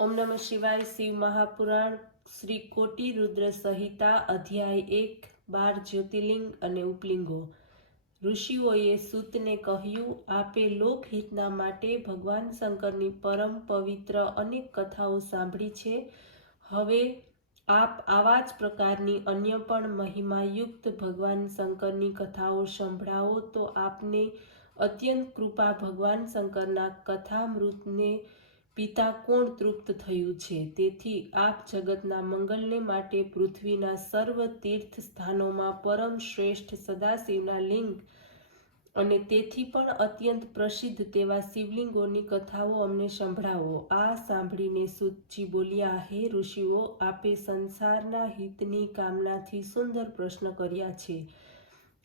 ओम नमः शिवाय। शिव महापुराण श्री कोटि रुद्र संहिता अध्याय 1 12 ज्योतिर्लिंग अने उपलिंगो। ऋषिओए सूतने કહ્યું, આપે લોકહિતના માટે ભગવાન શંકરની પરમ પવિત્ર અનેક કથાઓ સાંભળી છે। હવે આપ આવા જ પ્રકારની અન્ય પણ મહિમાયુક્ત ભગવાન શંકરની કથાઓ સંભળાવો તો આપને અત્યંત કૃપા ભગવાન શંકરના કથામૃતને પિતા કોણ તૃપ્ત થયું છે। તેથી આપ જગતના મંગલને માટે પૃથ્વીના સર્વ તીર્થ સ્થાનોમાં પરમ શ્રેષ્ઠ સદાશિવના લિંગ અને તેથી પણ અત્યંત પ્રસિદ્ધ તેવા શિવલિંગોની કથાઓ અમને સંભળાવો। આ સાંભળીને સૂતજી બોલ્યા, હે ઋષિઓ, આપે સંસારના હિતની કામનાથી સુંદર પ્રશ્ન કર્યા છે।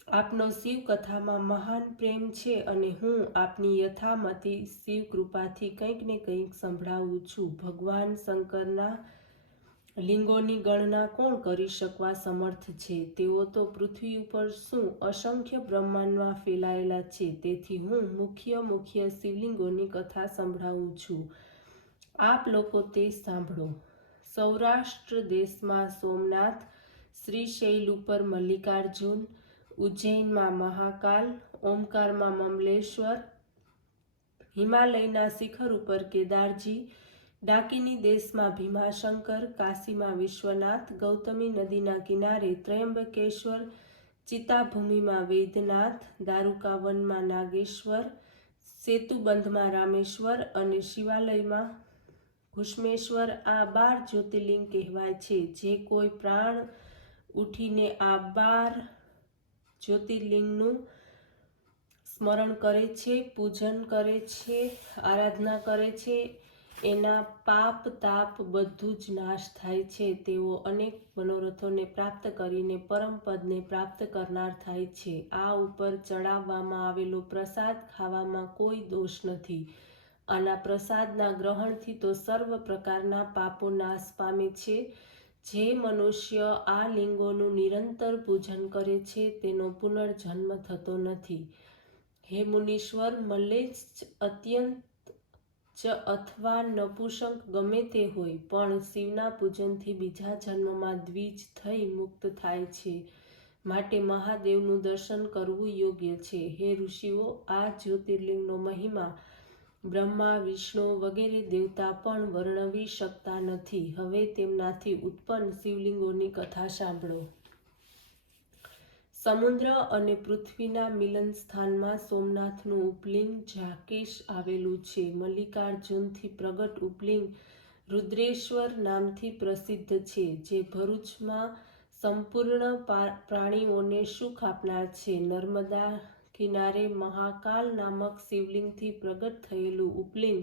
આપનો શિવ કથામાં મહાન પ્રેમ છે અને હું આપની યથામતી શિવ કૃપાથી કંઈક ને કંઈક સંભળાવું છું। ભગવાન શંકરના લિંગોની ગણના કોણ કરી શકવા સમર્થ છે? તેઓ તો પૃથ્વી ઉપર શું અસંખ્ય બ્રહ્માંડમાં ફેલાયેલા છે। તેથી હું મુખ્ય શિવલિંગોની કથા સંભળાવું છું। આપ લોકો તે સાંભળો। સૌરાષ્ટ્ર દેશમાં સોમનાથ, શ્રીશૈલ ઉપર મલ્લિકાર્જુન, ઉજ્જૈનમાં મહાકાલ, ઓમકારમાં મમલેશ્વર, હિમાલયના શિખર ઉપર કેદારજી, ડાકિની દેશમાં ભીમાશંકર, કાશીમાં વિશ્વનાથ, ગૌતમી નદીના કિનારે ત્રયંબકેશ્વર, ચિતાભૂમિમાં વૈદ્યનાથ, દારૂકા વનમાં નાગેશ્વર, સેતુબંધમાં રામેશ્વર અને શિવાલયમાં ઘુષ્મેશ્વર આ 12 જ્યોતિર્લિંગ કહેવાય છે। જે કોઈ પ્રાણ ઉઠીને આ 12 જ્યોતિર્લિંગનું સ્મરણ કરે છે, પૂજન કરે છે, આરાધના કરે છે, એના પાપ તાપ બધું જ નાશ થાય છે। તેઓ અનેક મનોરથોને પ્રાપ્ત કરીને પરમ પદને પ્રાપ્ત કરનાર થાય છે। આ ઉપર ચડાવવામાં આવેલો પ્રસાદ ખાવામાં કોઈ દોષ નથી। આના પ્રસાદના ગ્રહણથી તો સર્વ પ્રકારના પાપો નાશ પામે છે। જે મનુષ્ય આ લિંગોનું નિરંતર પૂજન કરે છે તેનો પુનર્જન્મ થતો નથી। હે મુનીશ્વર, મલ્લેચ્છ અત્યંત જ અથવા નપુંસક ગમે તે હોય પણ શિવના પૂજનથી બીજા જન્મમાં દ્વિજ થઈ મુક્ત થાય છે। માટે મહાદેવનું દર્શન કરવું યોગ્ય છે। હે ઋષિઓ, આ જ્યોતિર્લિંગનો મહિમા બ્રહ્મા, વિષ્ણુ વગેરે દેવતા પણ વર્ણવી શકતા નથી। હવે તેમનાથી ઉત્પન્ન શિવલિંગોની કથા સાંભળો। સમુદ્ર અને પૃથ્વીના મિલન સ્થાનમાં સોમનાથનું ઉપલિંગ જાકેશ આવેલું છે। મલ્લિકાર્જુનથી પ્રગટ ઉપલિંગ રુદ્રેશ્વર નામથી પ્રસિદ્ધ છે, જે ભરૂચમાં સંપૂર્ણ પ્રાણીઓને સુખ આપનાર છે। નર્મદા કિનારે મહાકાલ નામક શિવલિંગથી પ્રગટ થયેલું ઉપલિંગ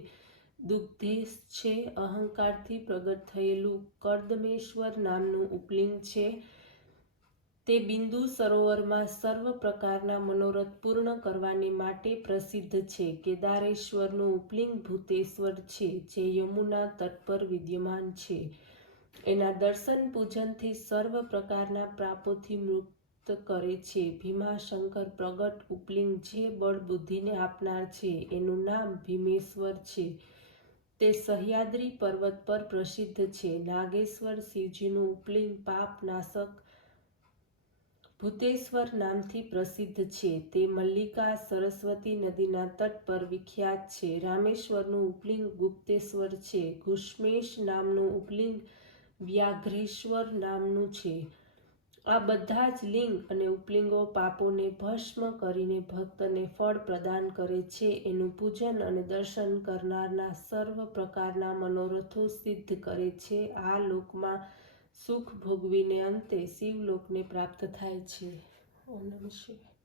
દુગ્ધેશ છે। અહંકારથી પ્રગટ થયેલું કર્દમેશ્વર નામનું ઉપલિંગ છે। તે બિંદુ સરોવરમાં સર્વ પ્રકારના મનોરથ પૂર્ણ કરવાને માટે પ્રસિદ્ધ છે। કેદારેશ્વરનું ઉપલિંગ ભૂતેશ્વર છે, જે યમુના તટ પર વિદ્યમાન છે। એના દર્શન પૂજનથી સર્વ પ્રકારના પાપોથી મુક્ત કરે છે। ભીમાશંકર પ્રગટ ઉપલિંગ જે બળ બુદ્ધિને આપનાર છે, એનું નામ ભીમેશ્વર છે। તે સહ્યાદ્રી પર્વત પર પ્રસિદ્ધ છે। નાગેશ્વર શિવજીનું ઉપલિંગ પાપ નાશક ભૂતેશ્વર નામથી પ્રસિદ્ધ છે। તે મલ્લિકા સરસ્વતી નદીના તટ પર વિખ્યાત છે। રામેશ્વરનું ઉપલિંગ ગુપ્તેશ્વર છે। ઘુષ્મેશ નામનું ઉપલિંગ વ્યાઘ્રેશ્વર નામનું છે। આ બધા જ લિંગ અને ઉપલિંગો પાપોને ભસ્મ કરીને ભક્તને ફળ પ્રદાન કરે છે। એનું પૂજન અને દર્શન કરનારના સર્વ પ્રકારના મનોરથો સિદ્ધ કરે છે। આ લોકમાં સુખ ભોગવીને અંતે શિવલોકને પ્રાપ્ત થાય છે। ઓમ નમઃ શિવાય।